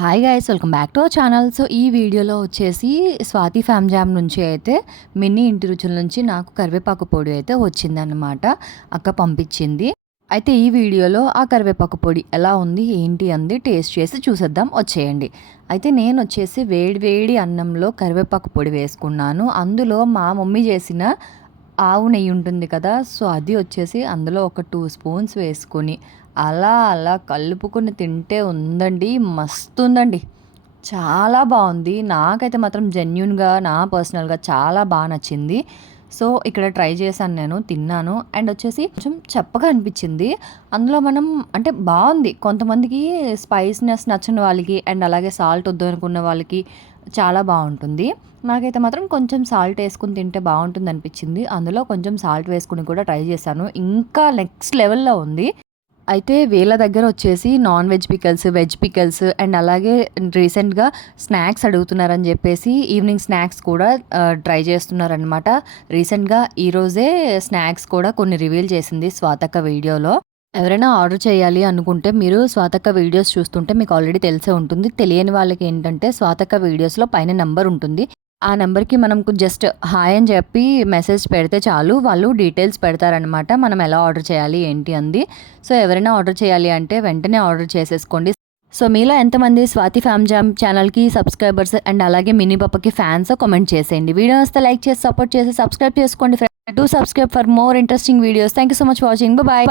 Hi guys welcome back to our channel so ఈ వీడియోలో వచ్చేసి స్వాతి ఫ్యామ్ జామ్ నుంచి అయితే మినీ ఇంటి రుచుల నుంచి నాకు కరివేపాకు పొడి అయితే వచ్చిందన్నమాట. అక్క పంపించింది. అయితే ఈ వీడియోలో ఆ కరివేపాకు పొడి ఎలా ఉంది ఏంటి అంది టేస్ట్ చేసి చూసేద్దాం వచ్చేయండి. అయితే నేను వచ్చేసి వేడి వేడి అన్నంలో కరివేపాకు పొడి వేసుకున్నాను. అందులో మా మమ్మీ చేసిన ఆవు నెయ్యి ఉంటుంది కదా సో అది వచ్చేసి అందులో ఒక టూ స్పూన్స్ వేసుకొని అలా అలా కలుపుకొని తింటే ఉందండి మస్తు ఉందండి చాలా బాగుంది. నాకైతే మాత్రం జెన్యున్గా నా పర్సనల్గా చాలా బాగా నచ్చింది. సో ఇక్కడ ట్రై చేశాను నేను తిన్నాను. అండ్ వచ్చేసి కొంచెం చెప్పగా అనిపించింది. అందులో మనం అంటే బాగుంది. కొంతమందికి స్పైస్నెస్ నచ్చిన వాళ్ళకి అండ్ అలాగే సాల్ట్ వద్దు అనుకున్న వాళ్ళకి చాలా బాగుంటుంది. నాకైతే మాత్రం కొంచెం సాల్ట్ వేసుకుని తింటే బాగుంటుంది అనిపించింది. అందులో కొంచెం సాల్ట్ వేసుకుని కూడా ట్రై చేశాను. ఇంకా నెక్స్ట్ లెవెల్లో ఉంది. అయితే వీళ్ళ దగ్గర వచ్చేసి non veg pickles veg pickles and అలాగే రీసెంట్గా స్నాక్స్ అడుగుతున్నారని చెప్పేసి ఈవినింగ్ స్నాక్స్ కూడా ట్రై చేస్తున్నారనమాట రీసెంట్గా ఈరోజే స్నాక్స్ కూడా కొన్ని రివీల్ చేసింది స్వాతక్క వీడియోలో. ఎవరైనా ఆర్డర్ చేయాలి అనుకుంటే మీరు స్వాతక్క వీడియోస్ చూస్తుంటే మీకు ఆల్రెడీ తెలిసే ఉంటుంది. తెలియని వాళ్ళకి ఏంటంటే స్వాతక్క వీడియోస్లో పైన నెంబర్ ఉంటుంది. ఆ నెంబర్కి మనం జస్ట్ హాయ్ అని చెప్పి మెసేజ్ పెడితే చాలు. వాళ్ళు డీటెయిల్స్ పెడతారనమాట. మనం ఎలా ఆర్డర్ చేయాలి ఏంటి అంది. సో ఎవరైనా ఆర్డర్ చేయాలి అంటే వెంటనే ఆర్డర్ చేసేసుకోండి. సో మీలో ఎంతమంది స్వాతి ఫ్యామ్ జామ్ ఛానల్కి సబ్స్క్రైబర్స్ అండ్ అలాగే మినీ పప్పకి ఫ్యాన్స్ కామెంట్ చేసేయండి. వీడియో వస్తే లైక్ చేసి సపోర్ట్ చేసి సబ్స్క్రైబ్ చేసుకోండి do subscribe for more interesting videos thank you so much watching bye